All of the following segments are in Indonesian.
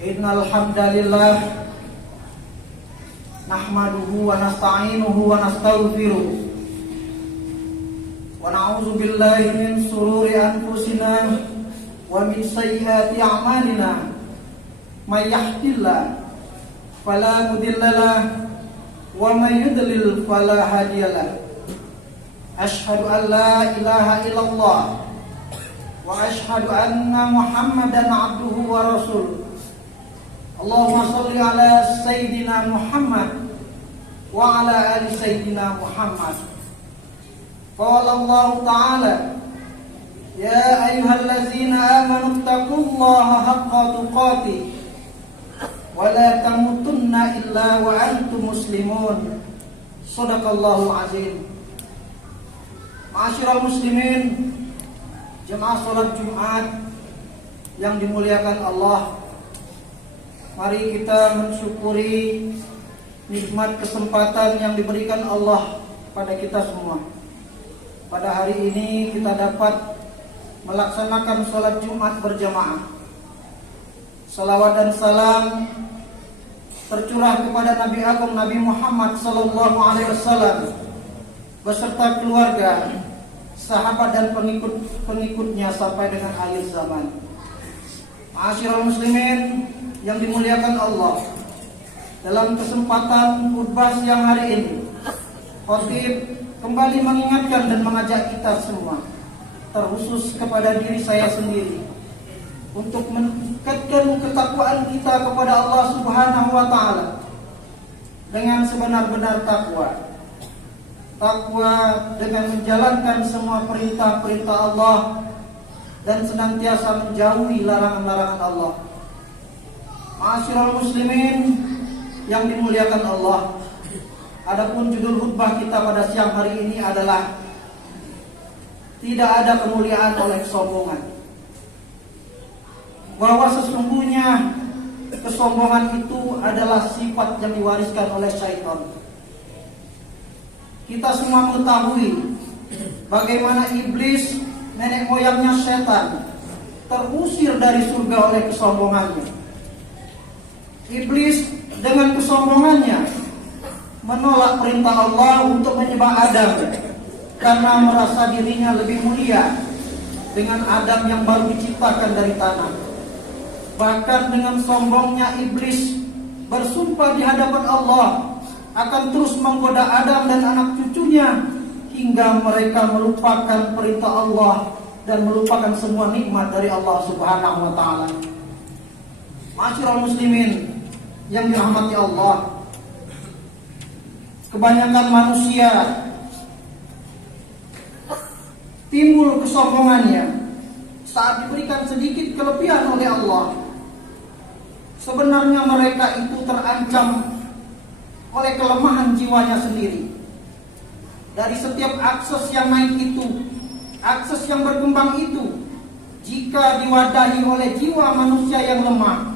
Innal hamdalillah nahmaduhu wa nasta'inuhu wa nastaghfiruh wa na'udzu billahi min shururi anfusina wa min sayyiati a'malina. May yahdihillahu fala mudilla lahu wa may yudlil fala hadiya lahu. Asyhadu an la ilaha illallah wa asyhadu anna Muhammadan abduhu wa rasuluh. Allahumma shalli ala sayyidina Muhammad wa ala ali sayyidina Muhammad. Qala Allah Ta'ala, ya ayyuhallazina amanu taqullaha haqqa tuqatih wa la tamutunna illa wa antum muslimun. Shadaqallahul azim. Ma'asyiral muslimin, jemaah salat Jumat yang dimuliakan Allah, mari kita mensyukuri nikmat kesempatan yang diberikan Allah pada kita semua. Pada hari ini kita dapat melaksanakan sholat Jumat berjamaah. Salawat dan salam tercurah kepada Nabi Agung Nabi Muhammad SAW beserta keluarga, sahabat dan pengikutnya sampai dengan akhir zaman. Ma'asyiral muslimin yang dimuliakan Allah, dalam kesempatan khutbah siang hari ini, khatib kembali mengingatkan dan mengajak kita semua, terkhusus kepada diri saya sendiri, untuk meningkatkan ketakwaan kita kepada Allah Subhanahu wa Ta'ala dengan sebenar-benar takwa. Takwa dengan menjalankan semua perintah-perintah Allah dan senantiasa menjauhi larangan-larangan Allah. Ma'asyiral muslimin yang dimuliakan Allah, adapun judul khutbah kita pada siang hari ini adalah tidak ada kemuliaan oleh kesombongan. Bahwa sesungguhnya kesombongan itu adalah sifat yang diwariskan oleh syaitan. Kita semua mengetahui bagaimana iblis, nenek moyangnya setan, terusir dari surga oleh kesombongannya. Iblis dengan kesombongannya menolak perintah Allah untuk menyembah Adam karena merasa dirinya lebih mulia dengan Adam yang baru diciptakan dari tanah. Bahkan dengan sombongnya iblis bersumpah di hadapan Allah akan terus menggoda Adam dan anak cucunya hingga mereka melupakan perintah Allah dan melupakan semua nikmat dari Allah Subhanahu wa Ta'ala. Ma'asyiral muslimin yang dirahmati Allah, kebanyakan manusia timbul kesombongannya saat diberikan sedikit kelebihan oleh Allah. Sebenarnya mereka itu terancam oleh kelemahan jiwanya sendiri. Dari setiap akses yang naik itu, akses yang berkembang itu, jika diwadahi oleh jiwa manusia yang lemah,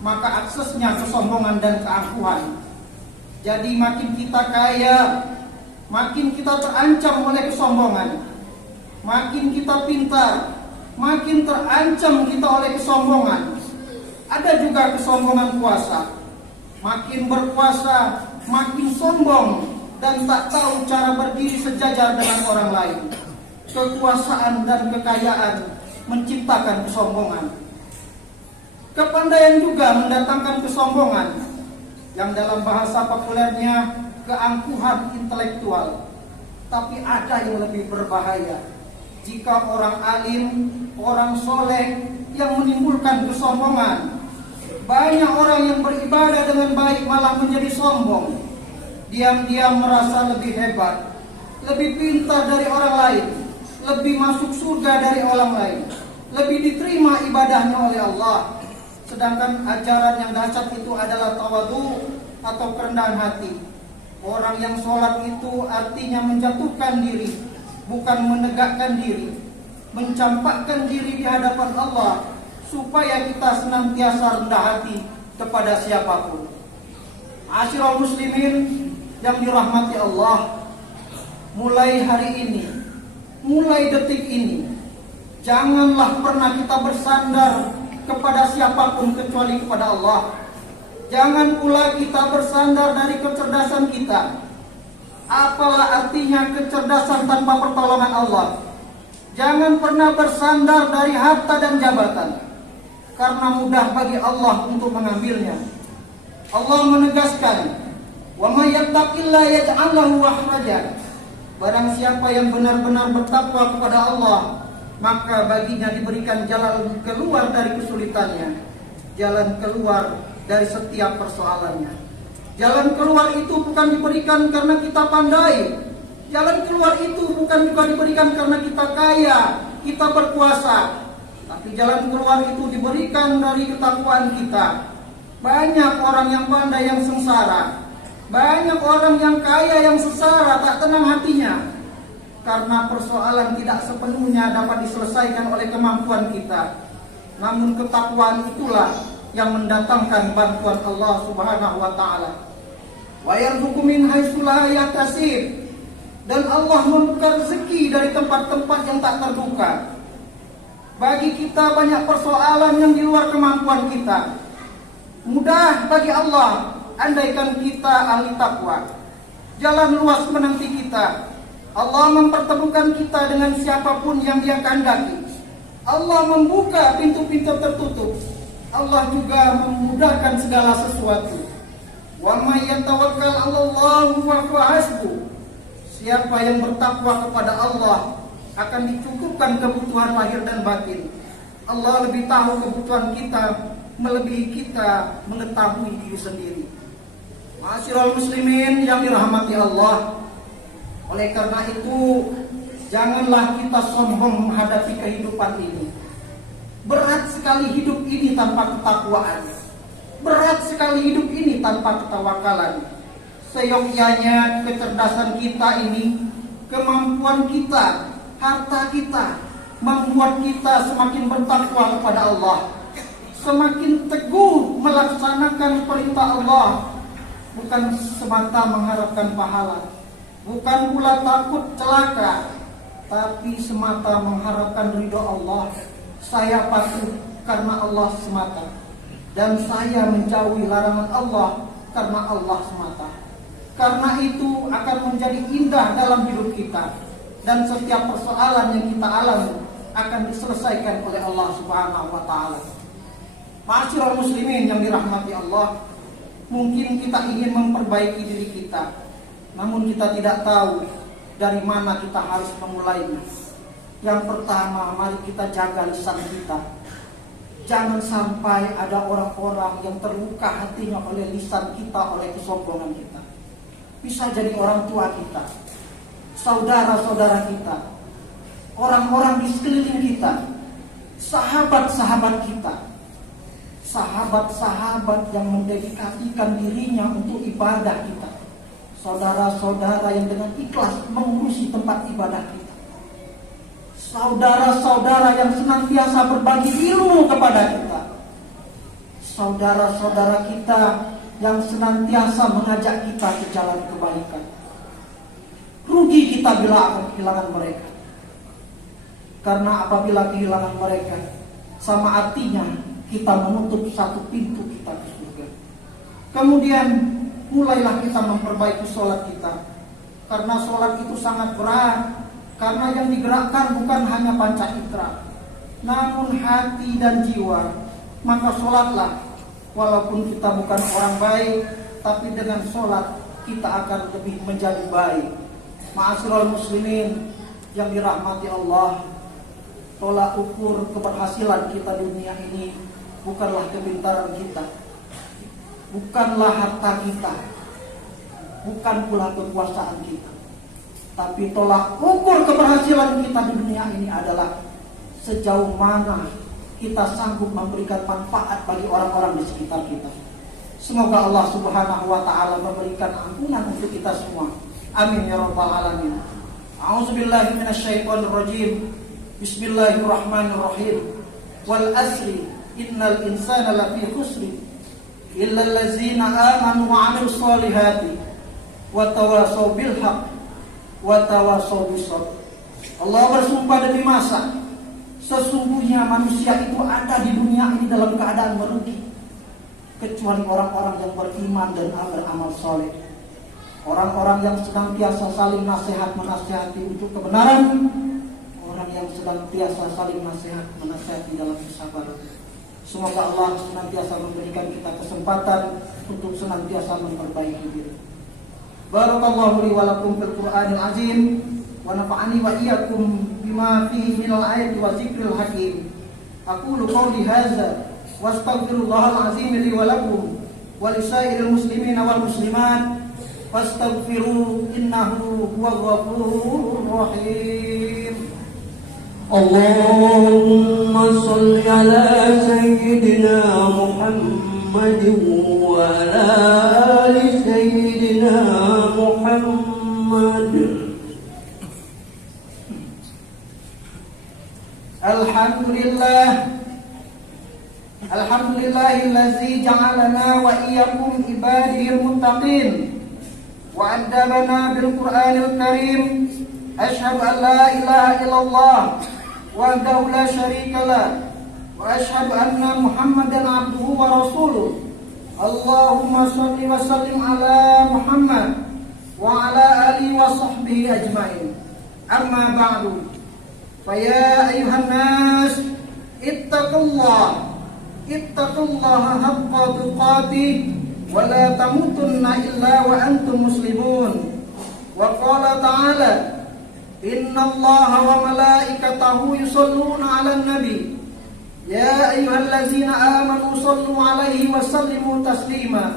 maka aksesnya kesombongan dan keangkuhan. Jadi makin kita kaya, makin kita terancam oleh kesombongan. Makin kita pintar, makin terancam kita oleh kesombongan. Ada juga kesombongan kuasa. Makin berkuasa, makin sombong dan tak tahu cara berdiri sejajar dengan orang lain. Kekuasaan dan kekayaan menciptakan kesombongan. Kepandaian juga mendatangkan kesombongan, yang dalam bahasa populernya keangkuhan intelektual. Tapi ada yang lebih berbahaya. Jika orang alim, orang soleh yang menimbulkan kesombongan. Banyak orang yang beribadah dengan baik malah menjadi sombong. Diam-diam merasa lebih hebat, lebih pintar dari orang lain, lebih masuk surga dari orang lain, lebih diterima ibadahnya oleh Allah. Sedangkan ajaran yang dahsyat itu adalah tawadhu atau kerendahan hati. Orang yang sholat itu artinya menjatuhkan diri, bukan menegakkan diri, mencampakkan diri di hadapan Allah, supaya kita senantiasa rendah hati kepada siapapun. Ma'asyiral muslimin yang dirahmati Allah, mulai hari ini, mulai detik ini, janganlah pernah kita bersandar kepada siapapun kecuali kepada Allah. Jangan pula kita bersandar dari kecerdasan kita. Apalah artinya kecerdasan tanpa pertolongan Allah? Jangan pernah bersandar dari harta dan jabatan, karena mudah bagi Allah untuk mengambilnya. Allah menegaskan, "Wa may yattaqillaha yaj'al lahu makhraja." Barang siapa yang benar-benar bertakwa kepada Allah, maka baginya diberikan jalan keluar dari kesulitannya, jalan keluar dari setiap persoalannya. Jalan keluar itu bukan diberikan karena kita pandai. Jalan keluar itu bukan juga diberikan karena kita kaya, kita berkuasa. Tapi jalan keluar itu diberikan dari ketakwaan kita. Banyak orang yang pandai yang sengsara. Banyak orang yang kaya yang sengsara, tak tenang hatinya. Karena persoalan tidak sepenuhnya dapat diselesaikan oleh kemampuan kita. Namun ketakwaan itulah yang mendatangkan bantuan Allah Subhanahu wa taala. Wa yarzuqu min haitsu la yahtasib. Dan Allah membuka rezeki dari tempat-tempat yang tak terduga. Bagi kita banyak persoalan yang di luar kemampuan kita. Mudah bagi Allah andaikan kita ahli takwa. Jalan luas menanti kita. Allah mempertemukan kita dengan siapapun yang Dia kehendaki. Allah membuka pintu-pintu tertutup. Allah juga memudahkan segala sesuatu. Wa may yatawakkal 'alallahi fa huwa hasbuh. Siapa yang bertakwa kepada Allah akan dicukupkan kebutuhan lahir dan batin. Allah lebih tahu kebutuhan kita, melebihi kita mengetahui diri sendiri. Ma'asyiral muslimin yang dirahmati Allah. Oleh karena itu, janganlah kita sombong menghadapi kehidupan ini. Berat sekali hidup ini tanpa ketakwaan. Berat sekali hidup ini tanpa ketawakalan. Seyogyanya kecerdasan kita ini, kemampuan kita, harta kita, membuat kita semakin bertakwa kepada Allah, semakin teguh melaksanakan perintah Allah, bukan semata mengharapkan pahala, bukan pula takut celaka, tapi semata mengharapkan ridho Allah. Saya patuh karena Allah semata, dan saya menjauhi larangan Allah karena Allah semata. Karena itu akan menjadi indah dalam hidup kita, dan setiap persoalan yang kita alami akan diselesaikan oleh Allah Subhanahu wa taala. Ma'asyiral muslimin yang dirahmati Allah, mungkin kita ingin memperbaiki diri kita, namun kita tidak tahu dari mana kita harus memulainya. Yang pertama, mari kita jaga lisan kita. Jangan sampai ada orang-orang yang terluka hatinya oleh lisan kita, oleh kesombongan kita. Bisa jadi orang tua kita, saudara-saudara kita, orang-orang di sekeliling kita, sahabat-sahabat kita, sahabat-sahabat yang mendedikasikan dirinya untuk ibadah kita, saudara-saudara yang dengan ikhlas mengurusi tempat ibadah kita, saudara-saudara yang senantiasa berbagi ilmu kepada kita, saudara-saudara kita yang senantiasa mengajak kita ke jalan kebaikan. Rugi kita bila akan kehilangan mereka. Karena apabila kehilangan mereka, sama artinya kita menutup satu pintu kita ke surga. Kemudian mulailah kita memperbaiki sholat kita. Karena sholat itu sangat berat. Karena yang digerakkan bukan hanya panca indera, namun hati dan jiwa. Maka sholatlah. Walaupun kita bukan orang baik, tapi dengan sholat kita akan lebih menjadi baik. Ma'asyiral muslimin yang dirahmati Allah, tolak ukur keberhasilan kita di dunia ini bukanlah kepintaran kita, bukanlah harta kita, bukan pula kekuasaan kita. Tapi tolak ukur keberhasilan kita di dunia ini adalah sejauh mana kita sanggup memberikan manfaat bagi orang-orang di sekitar kita. Semoga Allah Subhanahu wa taala memberikan ampunan untuk kita semua. Amin ya rabbal alamin. A'udzubillahi minasyaitonir rajim. Bismillahirrahmanirrahim. Wal asri innal insana lafi khusri illa allazina amanu wa 'amilus solihati wa tawasaw bil haqq wa tawasaw bis sabr. Allah bersumpah demi masa, Sesungguhnya manusia itu ada di dunia ini dalam keadaan merugi, kecuali orang-orang yang beriman dan beramal soleh. Orang-orang yang senantiasa saling nasihat menasihati untuk kebenaran, orang yang senantiasa saling nasihat menasihati dalam kesabaran. Semoga Allah senantiasa memberikan kita kesempatan untuk senantiasa memperbaiki diri. Barakallahu li wa lakum fil Qur'anil azim wa nafa'ani wa iyyakum bima fihi minal ayati wa dzikril hakim. Aqulu qawli hadza wa astaghfirullahal azim li wa lakum wa lisairil muslimina wal muslimat fastaghfiru innahu huwal ghafurur rahim. Allahumma salli ala sayyidina Muhammadin wa ala ali sayyidina Muhammad. Alhamdulillahillazi ja'alana wa iyyakum ibadihil muttaqin wa addabana bil Qur'anil karim. Asyhadu an la ilaha illallah wahdahu la syarika lah wa asyhadu anna Muhammadan abduhu wa rasuluh. Allahumma shalli wa sallim ala Muhammad wa ala alihi wa sahbihi ajmain. Amma ba'du. Faya ayuhan nas ittaqullaha haqqa tuqatih wa la tamutunna illa wa antum muslimun. Wa qala ta'ala innallaha wa malaikatahu yusholluna 'alan nabi ya ayyuhallazina amanu shallu 'alaihi wa sallimu taslima.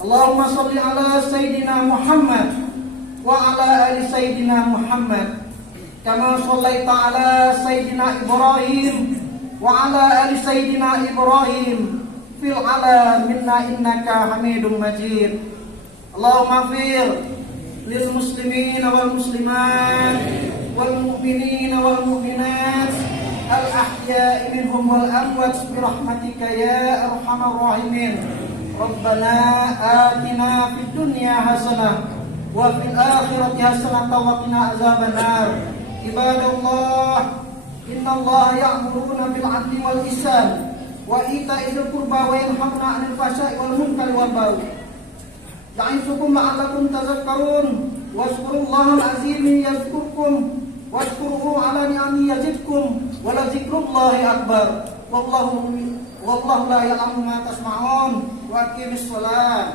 Allahumma shalli ala sayyidina Muhammad wa ala ali sayyidina Muhammad kama shallaita ala sayyidina Ibrahim wa ala ali sayyidina Ibrahim fil alamin innaka Hamidum Majid. Allahumma fir lil muslimina wal muslimat wal mu'minina wal mu'minat al ahya'i minhum wal amwat bi rahmatika ya arhamar rahimin. Rabbana atina fid dunya hasanah wa fil akhirati hasanah wa qina azabannar. Ibadallah, innallaha ya'muruna bil 'adli wal ihsan wa ita'i dzil qurba wa yanhauna 'anil fahsya'i wal munkari wal baghi. Ya'izukum la'allakum tadhakkarun. Wazkurullahal azim yazkurkum wazkuruhu 'ala ni'ami yazidkum wa la dzikrullahi akbar. Wallahu la ya'lamu ma tasma'un. Wa aqimis shalah.